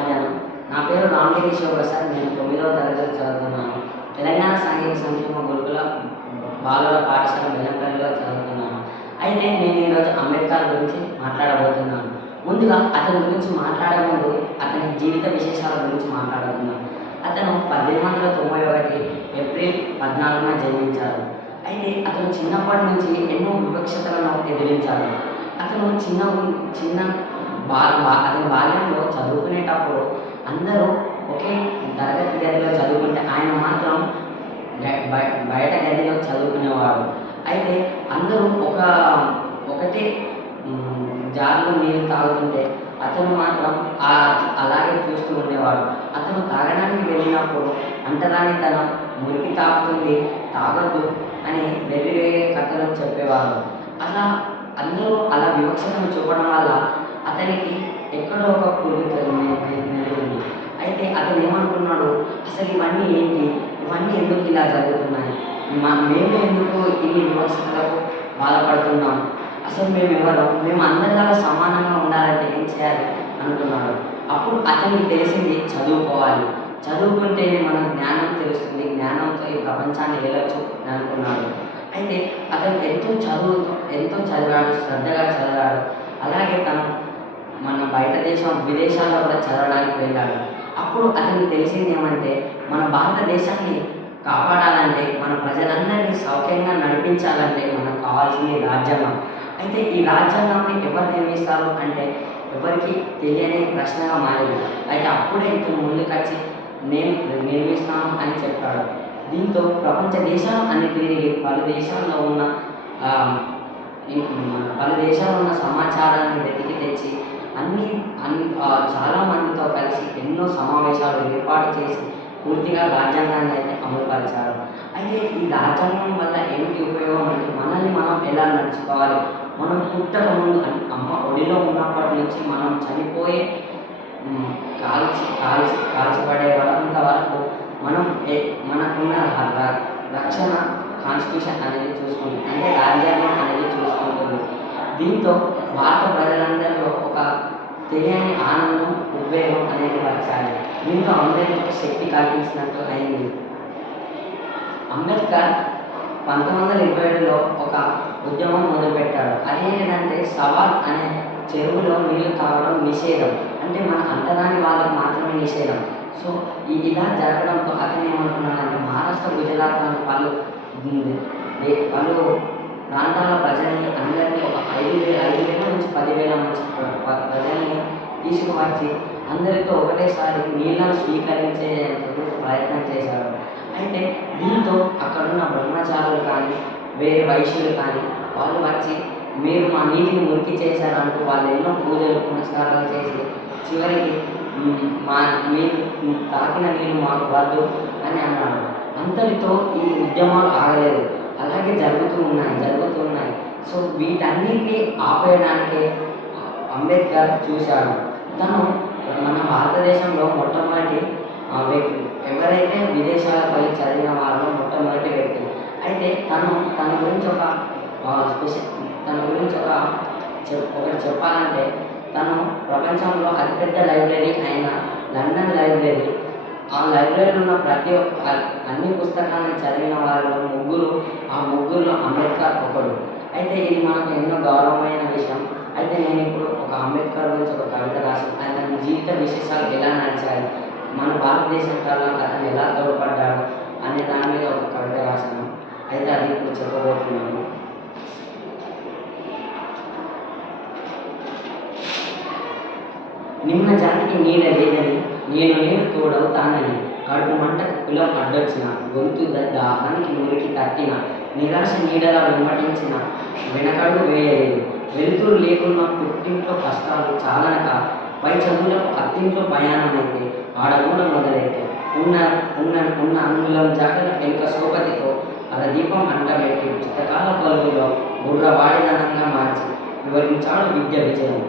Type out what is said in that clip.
మధ్యాహ్నం. నా పేరు రామగిరి శివప్రసాద్. నేను 9వ తరగతి చదువుతున్నాను. తెలంగాణ సాంఘిక సంక్షేమ గురుకుల బాలుర పాఠశాల బెల్లంపల్లిలో చదువుతున్నాను. అయితే నేను ఈరోజు అంబేద్కర్ గురించి మాట్లాడబోతున్నాను. ముందుగా అతని గురించి మాట్లాడే ముందు అతని జీవిత విశేషాల గురించి మాట్లాడుకుందాం. అతను 1891 ఏప్రిల్ 14న జన్మించారు. అయితే అతను చిన్నప్పటి నుంచి ఎన్నో వివక్షతలను ఎదిరించాడు. అతను అతని బాల్యంలో చదువుకునేటప్పుడు అందరూ ఒకే తరగతి గదిలో చదువుకుంటే ఆయన మాత్రం బయట గదిలో చదువుకునేవాడు. అయితే అందరూ ఒకటే జార్లో నీళ్ళు తాగుతుంటే అతను మాత్రం అలాగే చూస్తూ ఉండేవాడు. అతను తాగడానికి వెళ్ళినప్పుడు అంటరానితనం, మురికి తాగుతుంది, తాగొద్దు అని వెర్రివేగే కథలు చెప్పేవారు. అందరూ అలా వివక్షతను చూపడం వల్ల అతనికి ఎక్కడో ఒక పురుగు మెదిలింది. అయితే అతను ఏమనుకున్నాడు, అసలు ఇవన్నీ ఏంటి, ఇవన్నీ ఎందుకు ఇలా జరుగుతున్నాయి, మేము ఎందుకు ఇన్ని వివక్షతలకు బాధపడుతున్నాం, అసలు మేము అందరిలాగా సమానంగా ఉండాలంటే ఏం చేయాలి అనుకున్నాడు. అప్పుడు అతనికి తెలిసింది చదువుకోవాలి, చదువుకుంటేనే మన జ్ఞానం తెలుస్తుంది, జ్ఞానంతో ఈ ప్రపంచాన్ని వెళ్ళొచ్చు అని అనుకున్నాడు. అయితే అతను ఎంతో చదివాడు, శ్రద్ధగా చదివాడు. అలాగే తను మన విదేశాల్లో కూడా చదవడానికి వెళ్ళాడు. అప్పుడు అతనికి తెలిసింది ఏమంటే, మన భారతదేశాన్ని కాపాడాలంటే, మన ప్రజలందరినీ సౌఖ్యంగా నడిపించాలంటే మనకు కావాల్సింది రాజ్యాంగం. అయితే ఈ రాజ్యాంగాన్ని ఎవరు నిర్మిస్తారు అంటే ఎవరికి తెలియని ప్రశ్నగా మారింది. అయితే అప్పుడే ఇతను ముందుకొచ్చి నేను నిర్మిస్తాను అని చెప్పాడు. దీంతో ప్రపంచ దేశాలు అన్ని తిరిగి పలు దేశాల్లో ఉన్న సమాచారాన్ని వెతికి తెచ్చి చాలా మందితో కలిసి ఎన్నో సమావేశాలు ఏర్పాటు చేసి పూర్తిగా రాజ్యాంగాన్ని అయితే అమలుపరిచారు. అయితే ఈ రాజ్యాంగం వల్ల ఏమిటి ఉపయోగం అంటే, మనల్ని మనం ఎలా నడుచుకోవాలి, మనం పుట్టక ముందు అమ్మ ఒడిలో ఉన్నప్పటి నుంచి మనం చనిపోయే కాల్చిపడే వరంత వరకు మనకున్న రక్షణ కాన్స్టిట్యూషన్ అనేది చూసుకుంటుంది, అంటే రాజ్యాంగం అనేది చూసుకుంటుంది. దీంతో భారత ప్రజలందరిలో ఒక తెలియని ఆనందం, ఉద్వేగం అనేది వచ్చాయి. దీంతో అందరికీ శక్తి కల్పించినట్టు అయింది. అంబేద్కర్ 1927లో ఒక ఉద్యమం మొదలుపెట్టాడు. అదేంటంటే సవాల్ అనే చెరువులో నీళ్లు తాగడం నిషేధం, అంటే మన అంటరాని వాళ్ళకు మాత్రమే నిషేధం. సో ఇలా జరగడంతో అతను ఏమనుకున్నాడంటే, మహారాష్ట్ర, గుజరాత్ పలు ప్రాంతాల ప్రజల్ని అందరినీ ఒక 5,000 నుంచి 10,000 మంది ప్రజల్ని తీసుకువచ్చి అందరితో ఒకటేసారి నీళ్ళను స్వీకరించేందుకు ప్రయత్నం చేశారు. అయితే దీంతో అక్కడున్న బ్రహ్మచారులు కానీ వేరే వైశ్యులు కానీ వాళ్ళు వచ్చి, మీరు మా నీటిని మురికి చేశారంటూ వాళ్ళు ఎన్నో పూజలు పునస్కారాలు చేసి చివరికి మీరు తాకిన నీళ్ళు మాకు వద్దు అని అన్నాడు. అంతటితో ఈ ఉద్యమాలు ఆగలేదు, అలాగే జరుగుతూ ఉన్నాయి. సో వీటన్నిటినీ ఆపేయడానికే అంబేద్కర్ చూశాడు. తను మన భారతదేశంలో మొట్టమొదటి వ్యక్తి, ఎవరైతే విదేశాలకు వెళ్ళి చదివిన వారిలో మొట్టమొదటి వ్యక్తి. అయితే తన గురించి ఒకటి చెప్పాలంటే, తను ప్రపంచంలో అతిపెద్ద లైబ్రరీ అయిన లండన్ లైబ్రరీ, ఆ లైబ్రరీలో ఉన్న అన్ని పుస్తకాలను చదివిన వారిలో ముగ్గురులో అంబేద్కర్ ఒకడు. అయితే ఇది మనకు ఎన్నో గౌరవమైన విషయం. అయితే నేను ఇప్పుడు ఒక అంబేద్కర్ గురించి ఒక కవిత రాశాను. అతని జీవిత విశేషాలు ఎలా నడిచాయి, మన భారతదేశం కాలంలో అతను ఎలా తోడ్పడ్డాడు అనే దాని మీద ఒక కవిత రాశాను. అయితే అది ఇప్పుడు చెప్పబోతున్నాను. నిమ్న జాతికి నీడ లేదని, నేను తోడవుతానని, కడుపు మంటకు కులం అడ్డొచ్చిన, గొంతు దాహానికి మురికి తట్టిన, నిరాశ నీడలా వెంబడించిన, వెనకడుగు వేయలేదు. వెలుతురు లేకున్న పుట్టింట్లో కష్టాలు చాలనక, పై చదువులకు అత్తింట్లో ప్రయాణమైతే ఆడగూడ మొదలైతే, ఉన్న అంగుళం జాగల ఎలుక సోపతితో అలా దీపం అంటబెట్టి పుస్తకాల పలువులో బుర్రవాడిదనంగా మార్చి వివరించాడు విద్య విజయం.